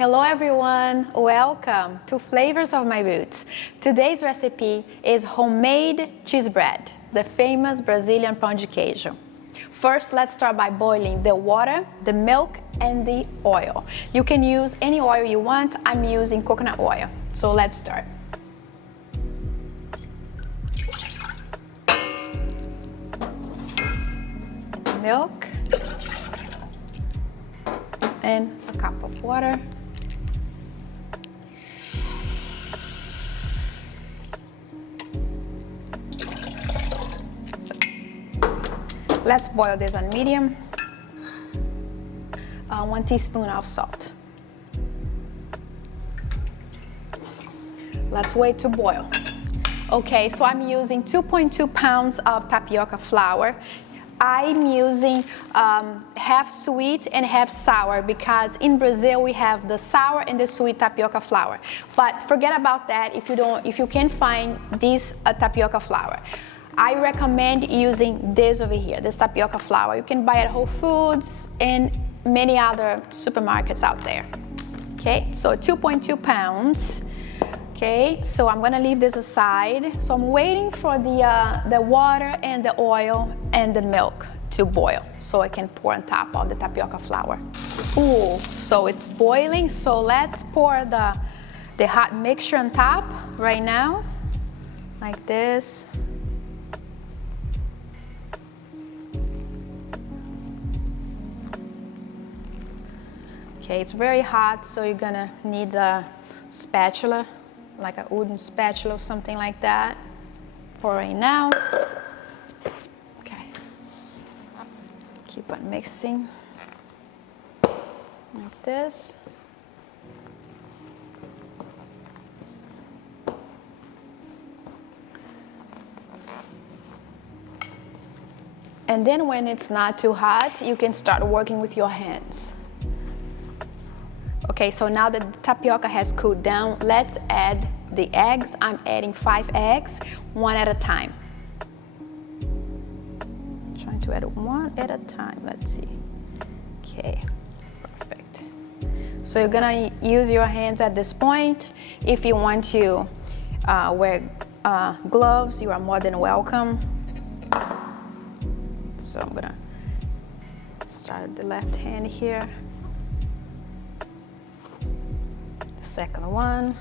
Hello everyone, welcome to Flavors of My Roots. Today's recipe is homemade cheese bread, the famous Brazilian pão de queijo. First, let's start by boiling the water, the milk, and the oil. You can use any oil you want. I'm using coconut oil. So let's start. Milk and a cup of water. So, let's boil this on medium. 1 teaspoon of salt. Let's wait to boil. Okay, so I'm using 2.2 pounds of tapioca flour. I'm using half sweet and half sour because in Brazil we have the sour and the sweet tapioca flour. But forget about that if you can't find this tapioca flour. I recommend using this over here, this tapioca flour. You can buy it at Whole Foods and many other supermarkets out there. Okay, so 2.2 pounds. Okay, so I'm gonna leave this aside. So I'm waiting for the water and the oil and the milk to boil so I can pour on top of the tapioca flour. Ooh, so it's boiling. So let's pour the hot mixture on top right now, like this. Okay, it's very hot, so you're gonna need a spatula, like a wooden spatula or something like that. For right now. Okay. Keep on mixing like this. And then when it's not too hot, you can start working with your hands. Okay, so now that the tapioca has cooled down, let's add the eggs. I'm adding 5 eggs, one at a time. Trying to add one at a time, let's see. Okay, perfect. So you're gonna use your hands at this point. If you want to wear gloves, you are more than welcome. So I'm gonna start with the left hand here. Second one.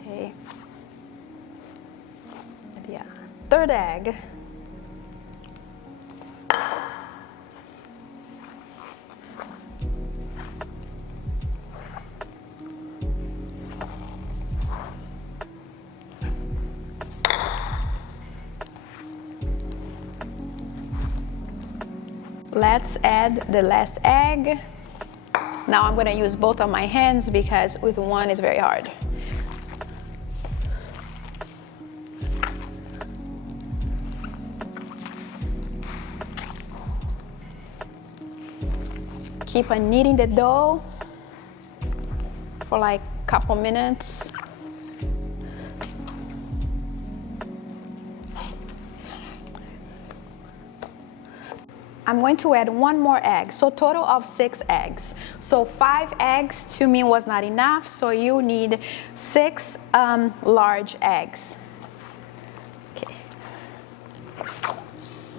Okay. Yeah. Third egg. Let's add the last egg. Now I'm going to use both of my hands because with one it's very hard. Keep on kneading the dough for like a couple minutes. I'm going to add one more egg, so total of 6 eggs. So 5 eggs to me was not enough, so you need 6 large eggs. Okay,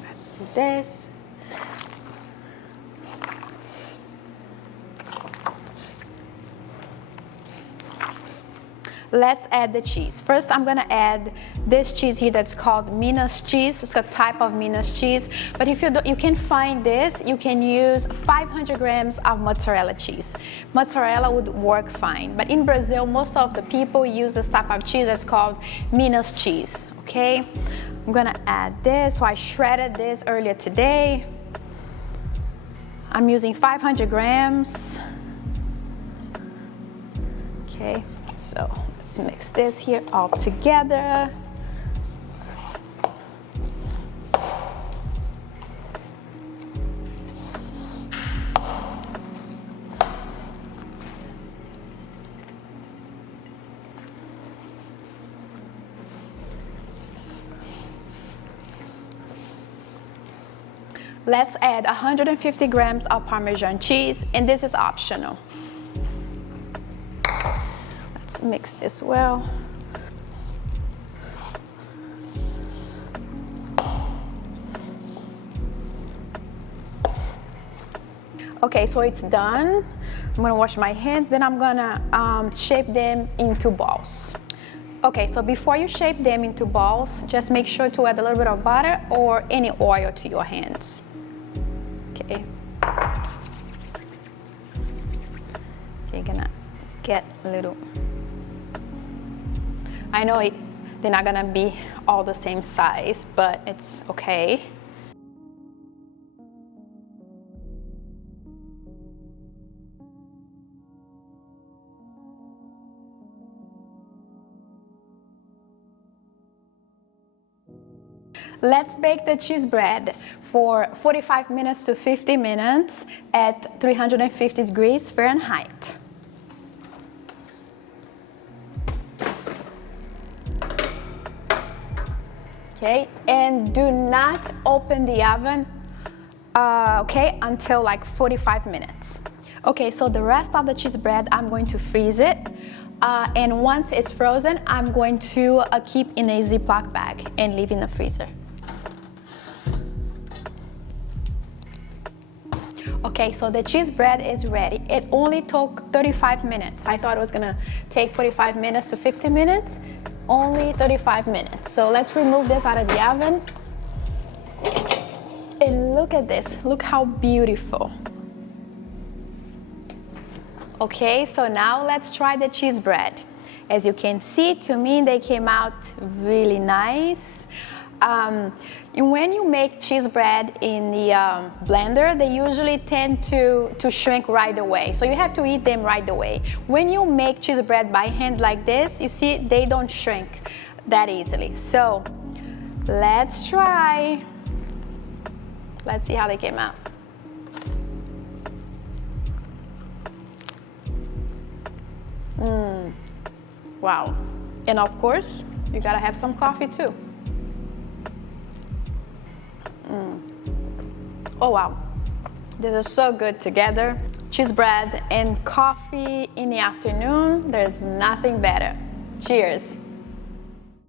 let's do this. Let's add the cheese. First, I'm gonna add this cheese here that's called Minas cheese. It's a type of Minas cheese. But if you can find this, you can use 500 grams of mozzarella cheese. Mozzarella would work fine. But in Brazil, most of the people use this type of cheese that's called Minas cheese, okay? I'm gonna add this. So I shredded this earlier today. I'm using 500 grams. Okay, so let's mix this here all together. Let's add 150 grams of Parmesan cheese, and this is optional. Let's mix this well. Okay, so it's done. I'm gonna wash my hands, then I'm gonna shape them into balls. Okay, so before you shape them into balls, just make sure to add a little bit of butter or any oil to your hands. Okay. You're gonna get a little. I know they're not gonna be all the same size, but it's okay. Let's bake the cheese bread for 45 minutes to 50 minutes at 350 degrees Fahrenheit. Okay, and do not open the oven, until like 45 minutes. Okay, so the rest of the cheese bread, I'm going to freeze it. And once it's frozen, I'm going to keep in a Ziploc bag and leave in the freezer. Okay, so the cheese bread is ready. It only took 35 minutes. I thought it was gonna take 45 minutes to 50 minutes. Only 35 minutes. So let's remove this out of the oven. And look at this. Look how beautiful. Okay, so now let's try the cheese bread. As you can see, to me, they came out really nice. When you make cheese bread in the blender, they usually tend to shrink right away. So you have to eat them right away. When you make cheese bread by hand like this, you see, they don't shrink that easily. So let's try. Let's see how they came out. Wow. And of course, you gotta have some coffee too. Oh wow, this is so good together. Cheese bread and coffee in the afternoon, there's nothing better. Cheers.